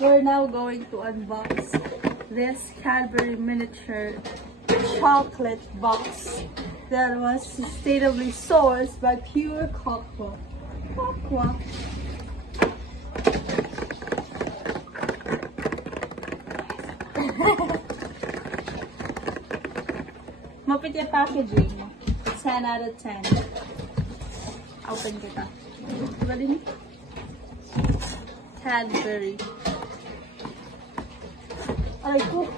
We're now going to unbox this Cadbury miniature chocolate box that was sustainably sourced by Pure Cocoa. Mapit yung packaging. 10 out of 10. Open kita. Diba din? Cadbury. Aray ko.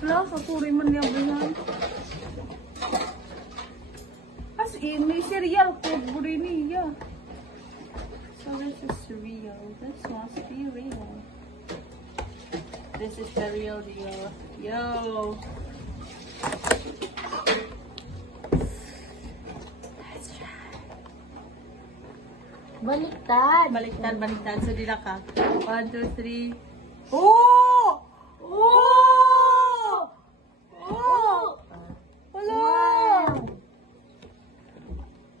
Wala, kakuri man niya ba yan? As in, may cereal Cadbury niya. So this is real. This must be real. This is the real deal. Yo! Let's try. Baliktad. Baliktad. So, dila ka. 1, 2, 3. Oh! Oh! Oh! Wala! Wow.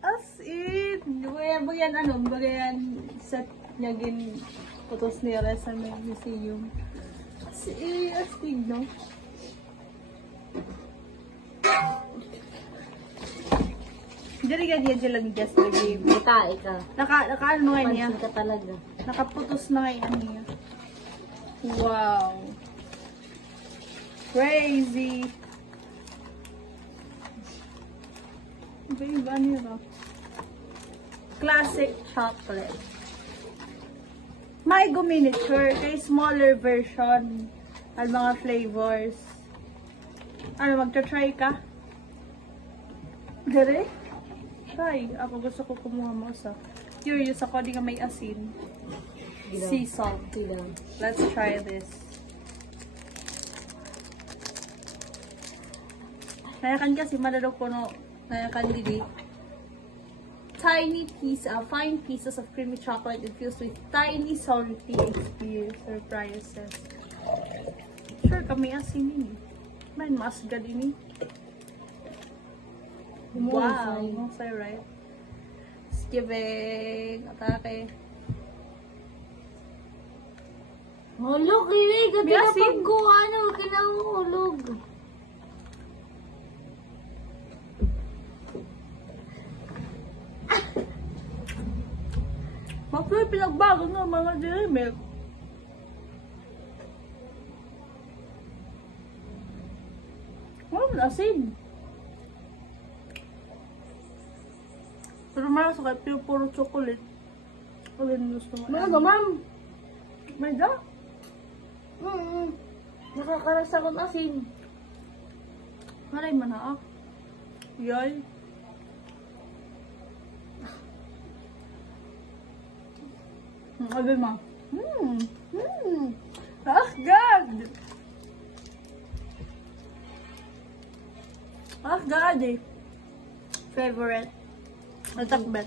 As in! Bagayan set niya gin putos nila sa may museum. Astig, no? Dari ka diyan lang just the game. Nakain ka. Naka ano nga niya? Pansin ka talaga. Nakaputos na nga niya. Wow. Crazy. Iba niya. Classic chocolate. May miniature kay smaller version at mga flavors. Ano, magta-try ka? Dere? Try. Ako gusto ko kumuha mo sa. Curious ako, di ka may asin. Sea salt. Let's try this. Nayakan kasi malalok ko no. Nayakan didi. Fine pieces of creamy chocolate infused with tiny salty surprises. Sure, kami asin ini. Man, masgad ini. Wow, masay, right? It's giving atake. Hulog, ibig. Gati na Asin. pag ko, kinahulog. Maploy pinagbago ng mga dairy milk. Asin. Pero malasa kay puro chocolate. Alin gusto mo? Mga ma'am. May da? Nakakarasa akong asin. Maray man na ako. Yay. Agad ma. God! God eh. Favorite. Natakbet.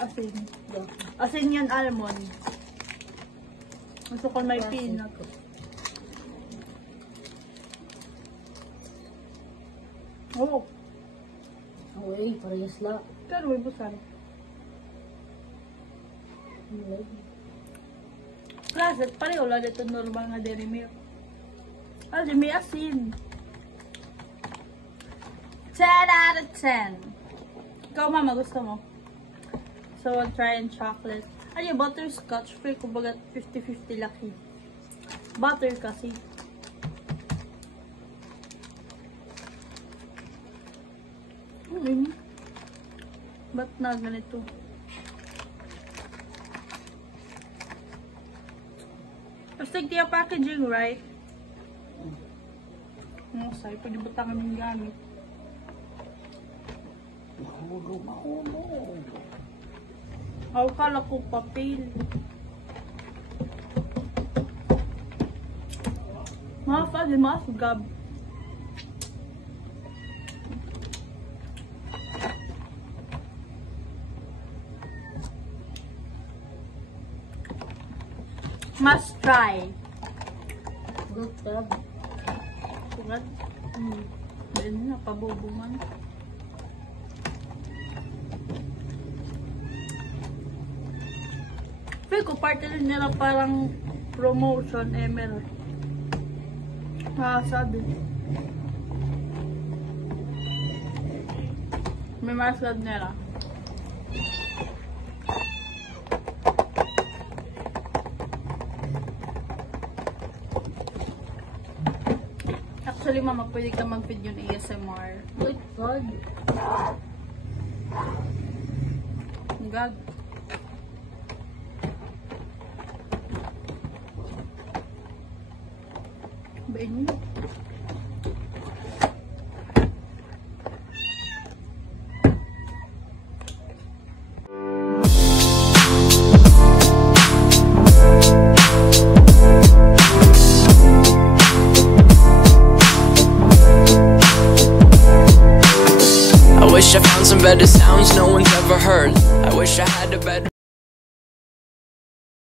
Asin. Asin yan almond. Gusto ko may peanut. Oh. Uy, parehas lang. Pero may busan. Classic. Pareho lang ito normal nga dairy milk. Kasi may asin. 10 out of 10. Ikaw mama, gusto mo? So, I'll try and chocolate. Ay, butterscotch. Free, kumbaga 50-50 laki. Butter kasi. Ba't na ganito? Plastic tiya packaging, right? Say, pwede ba tayo kaming gamit? Ako kala ko papel. Gab. Must try. Good job. Sugat. Dahil na, pabubungan. Feel ko parte rin nila parang promotion, Emel. Sabi. May mascot nila. Actually, mama, pwede ka mag-video ng ASMR. Wait, God. Gag. Bain niyo. I wish I found some better sounds no one's ever heard. I wish I had a better